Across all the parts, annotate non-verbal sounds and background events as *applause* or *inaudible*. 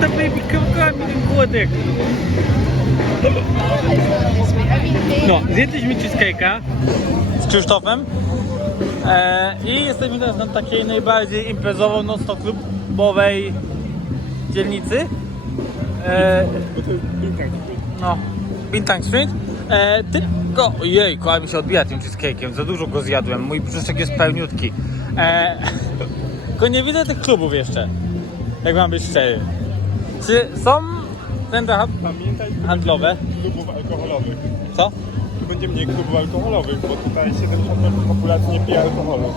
the baby, come on, młodek. No, zjedliśmy cheesecake'a z Krzysztofem e, i jesteśmy teraz na takiej najbardziej imprezowo non-stop klubowej dzielnicy. E, no, Bintang Street. E, tylko, jejku, ale mi się odbija tym cheesecake'iem, za dużo go zjadłem, mój brzuszek jest pełniutki. E, *laughs* tylko nie widzę tych klubów jeszcze, jak mam być szczery. Czy są centra Pamiętaj, tu handlowe? będzie klubów alkoholowych. Co? Tu będzie mniej klubów alkoholowych, bo tutaj 70% populacji nie pije alkoholu.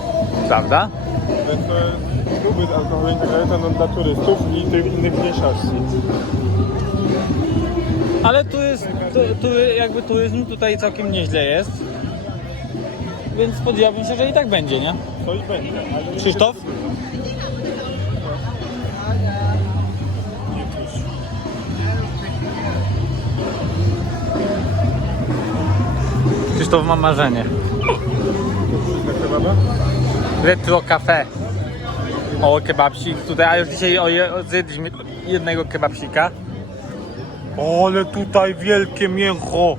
Prawda? Więc to kluby z alkoholem i tak dalej to no, dla turystów i tych innych mniejszości. Ale tu jest, tu, tu jakby turyzm tutaj całkiem nieźle jest. Więc spodziewałbym się, że i tak będzie, nie? To i będzie. Ale Krzysztof? Krzysztof ma marzenie. Retro Cafe. O, kebabsik tutaj, a już dzisiaj o, je- o, zjedliśmy jednego kebabsika. O, ale tutaj wielkie mięcho.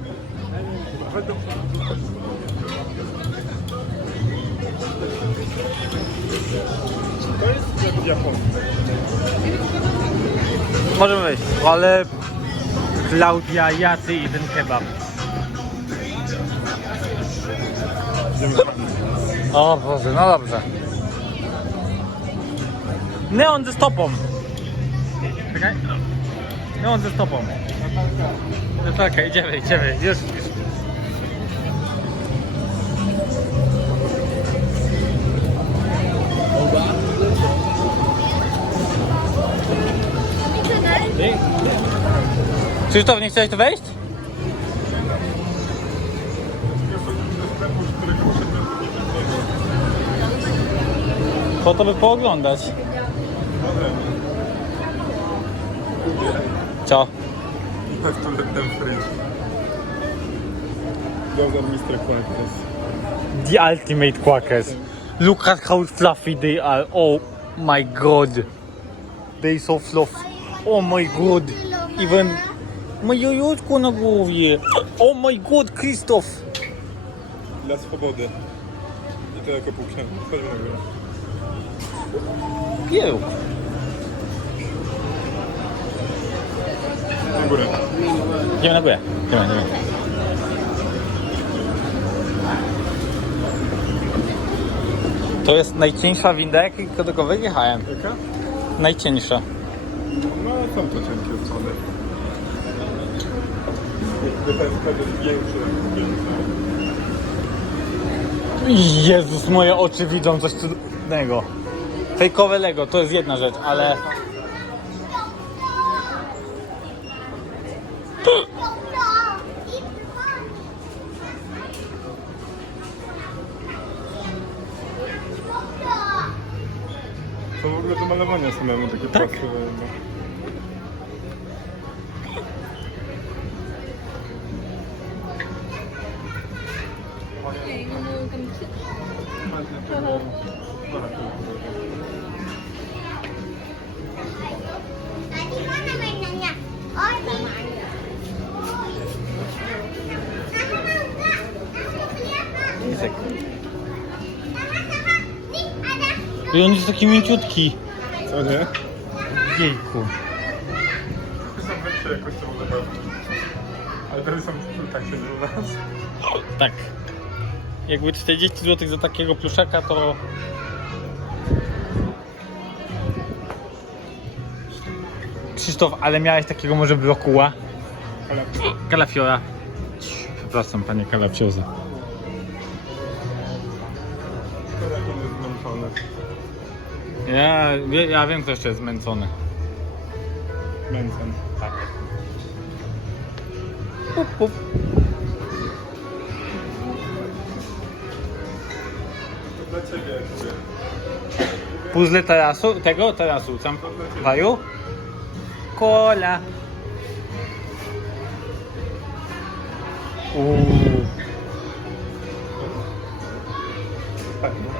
To jest. Możemy wejść. Ale Klaudia, jacy i ten kebab. O Boże, no dobrze. Neon ze stopą. Czekaj. Neon ze stopą. No tak, idziemy, idziemy. Już, już. Krzysztof, nie chciałeś tu wejść? Po by pooglądać. Co? Ten fryz. Mr. The ultimate quackers. Look at how fluffy they are. Oh my god. They so fluffy. Oh my god. Even moje jajeczko na głowie. Oh my god, Krzysztof. Dla swobody. I to jako. Chodźmy na górę. Idziemy na górę. Idziemy, idziemy. To jest najcieńsza winda, jakiego tylko wyjechałem. Jaka? Najcieńsza. No są to cienkie większy. Jezus, moje oczy widzą coś cudnego. Fejkowe Lego to jest jedna rzecz, ale To w ogóle do malowania samemu takie Tak? płaskie. Ada. I on jest taki mięciutki. Co nie? Jejku. Są wyższe jakościowo zabawki. Ale teraz są tak się u nas. Tak. Jakby 40 zł za takiego pluszaka to... Krzysztof, ale miałeś takiego może brokuła? Ale Kalafiora. Przepraszam, panie kalafioza. Ja, wie- ja wiem, kto jeszcze jest zmęczony. Męcen. Tak. Puf, puf. To dla ciebie jakby. Puzzle tarasu, tego tarasu, tam waju? Kola. Uuu. Tak. Tak.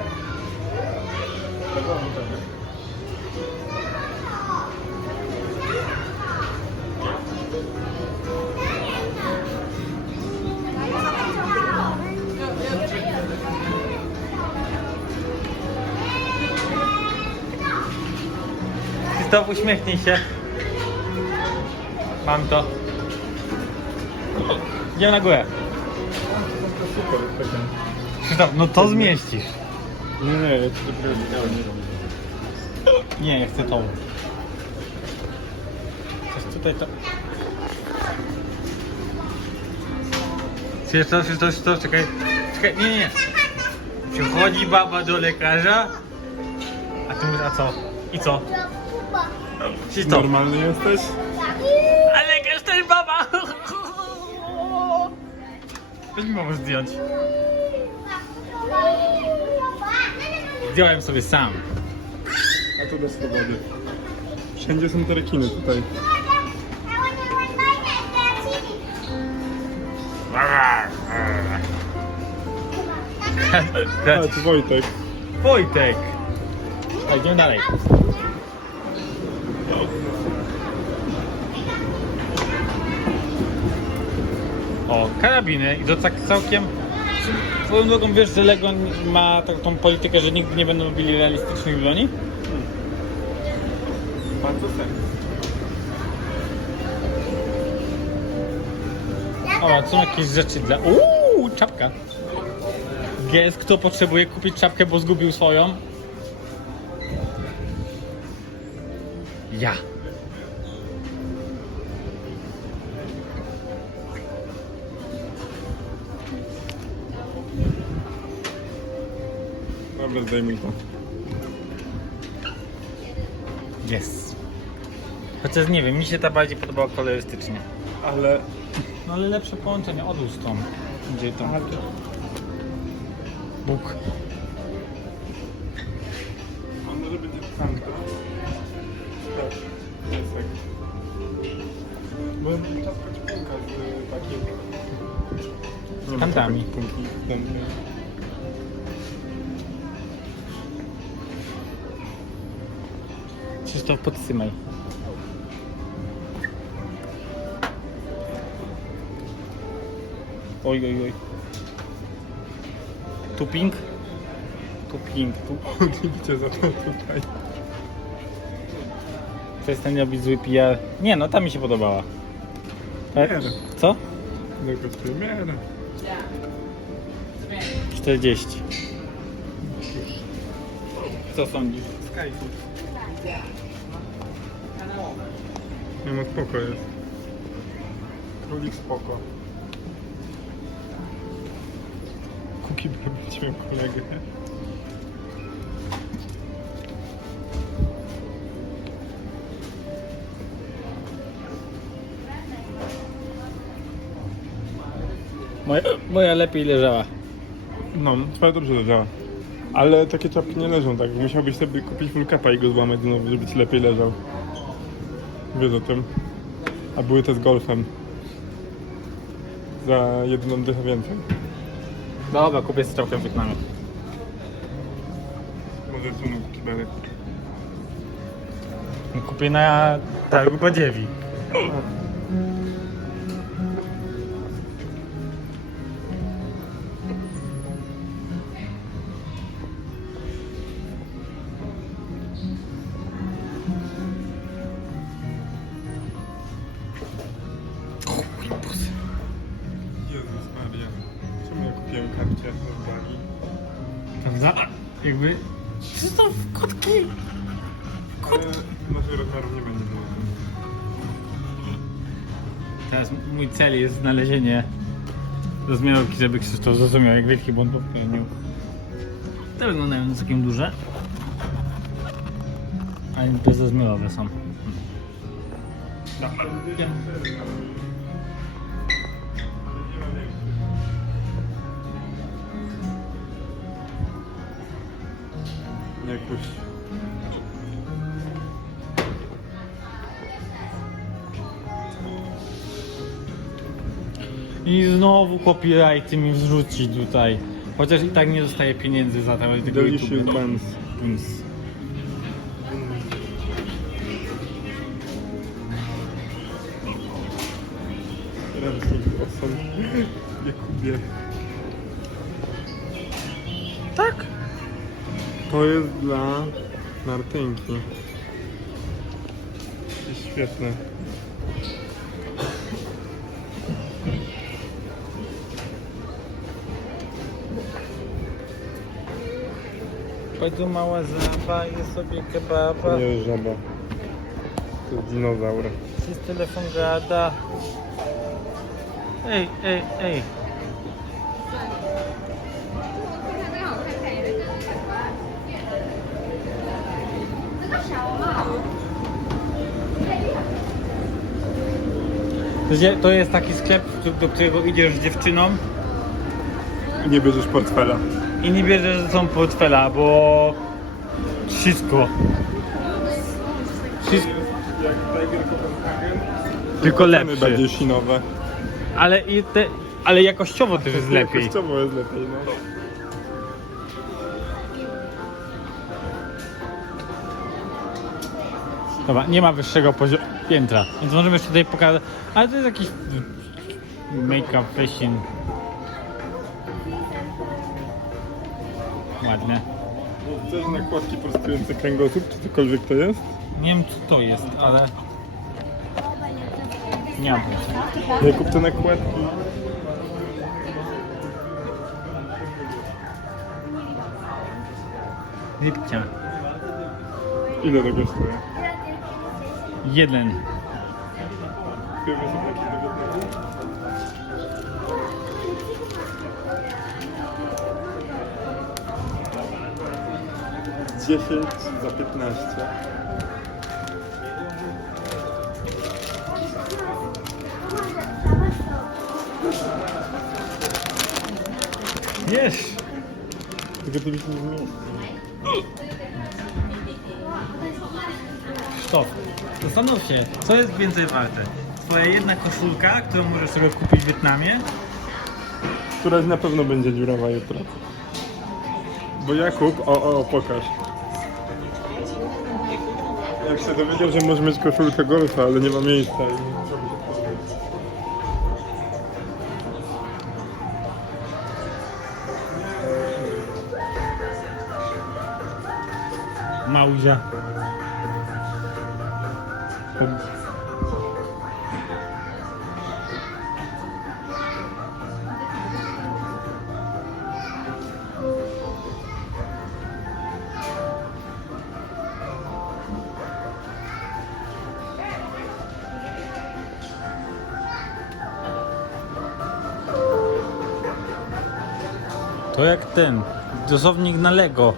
To uśmiechnij się. Mam to. Idziemy na górę. Krzysztof, no to zmieścisz. Nie, nie, ja ci dopiero widziałem. Nie, ja chcę tą. Coś tutaj to... Krzysztof, Krzysztof, Krzysztof, czekaj. Czekaj, nie, nie. Przychodzi baba do lekarza. A ty mówisz, a co? I co? Krzysztof. Normalny jesteś? A lekarz to jest baba! Weź mi zdjąć. Zdjąłem sobie sam. A tu do swobody. Wszędzie są te rekiny tutaj. Chodź, Wojtek. Wojtek! A idziemy dalej. O, karabiny i to tak całkiem... Swoją drogą wiesz, że Lego ma taką politykę, że nigdy nie będą robili realistycznych broni? Bardzo sens. O, są jakieś rzeczy dla... Uuu, czapka. Jest, kto potrzebuje kupić czapkę, bo zgubił swoją? Ja. Dobra, zdejmij to. Jest. Chociaż nie wiem, mi się ta bardziej podobała kolorystycznie. Ale... No ale lepsze połączenie, odłóż tą. Gdzie tą? Bóg. On może być tamta. Tak, piesek. Bo czapka czpunka z takim... Kantami. Punki, Krzysztof, podtrzymaj. Oj, oj, oj. Tu ping. Tu ping, tu. Idźcie za to tutaj. Przestań robić zły PR. Nie no, ta mi się podobała. Tak? Nie. Co? Do kostiumiera. 40. Co sądzisz? Skyfood. Nie no spoko jest. Królik spoko. Kuki będzie miał kolegę. Moja, moja lepiej leżała. No, twoja dobrze leżała. Ale takie czapki nie leżą tak. Musiałbyś sobie kupić full capa i go złamać znowu, żeby ci lepiej leżał. Wiesz o tym. A były te z golfem. Za jedną dychę więcej. Dobra, kupię strzałkę w Wietnamie. Może są kibele. Kupię na targu Badziewi. *laughs* Jezus Maria. Czemu ja kupiłem karcie w Bali? Prawda? Jakby... Krzysztof, kotki! Ale naszych rozmiarów nie będzie było. Teraz mój cel jest znalezienie rozmiarówki, żeby Krzysztof zrozumiał, jak wielki błąd popełnił. Te wyglądają całkiem duże. Ale bezrozmiarowe są. Dobra, idziemy. I znowu copyrighty mi wrzuci tutaj. Chociaż i tak nie dostaję pieniędzy za to, tylko Delicious YouTube. buns. Buns. Jakubie. To jest dla Martynki. Świetne. Bardzo mała żaba, jest sobie kebaba. Nie jest żaba. To jest dinozaur. Przez telefon gada. Ej, ej, ej. To jest- taki sklep, do- którego idziesz z dziewczyną I nie bierzesz portfela. i nie bierzesz ze sobą portfela, bo wszystko. Wszystko. Tylko Ceny lepszy. będzie sinowe. Ale, i te, ale jakościowo też jest lepiej. Jakościowo jest lepiej, no. Dobra, nie ma wyższego poziomu piętra, więc możemy jeszcze tutaj pokazać. Ale to jest jakiś make-up, fashion. Ładne. Chcesz nakładki prostujące kręgosłup, czy cokolwiek to jest? Nie wiem co to jest, ale... Nie mam pojęcia. Nie kup te nakładki. Lipcia. Ile to kosztuje? Jeden. Dziesięć za piętnaście. Wiesz! Tylko to byś nie. Stop. Zastanów się, co jest więcej warte? Twoja jedna koszulka, którą możesz sobie kupić w Wietnamie, Któraś na pewno będzie dziurawa jutro. Bo Jakub, o, o, pokaż. Jak się dowiedział, że może mieć koszulkę golfa, ale nie ma miejsca i Małzia. To jak ten, dosownik na Lego.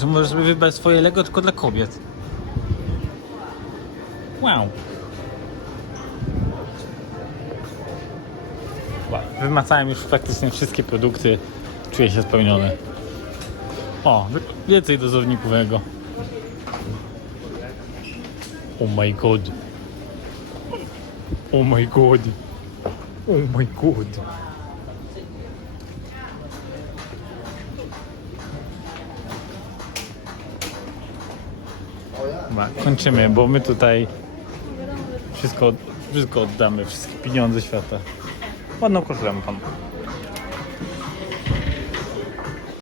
Że możesz sobie wybrać swoje Lego tylko dla kobiet. Wow. wow. Wymacałem już praktycznie wszystkie produkty. Czuję się spełniony. O, więcej dozowników Lego. Oh my god. Oh my god. Oh my god. Chyba kończymy, bo my tutaj wszystko, wszystko oddamy, wszystkie pieniądze świata. Ładną koszulę pan.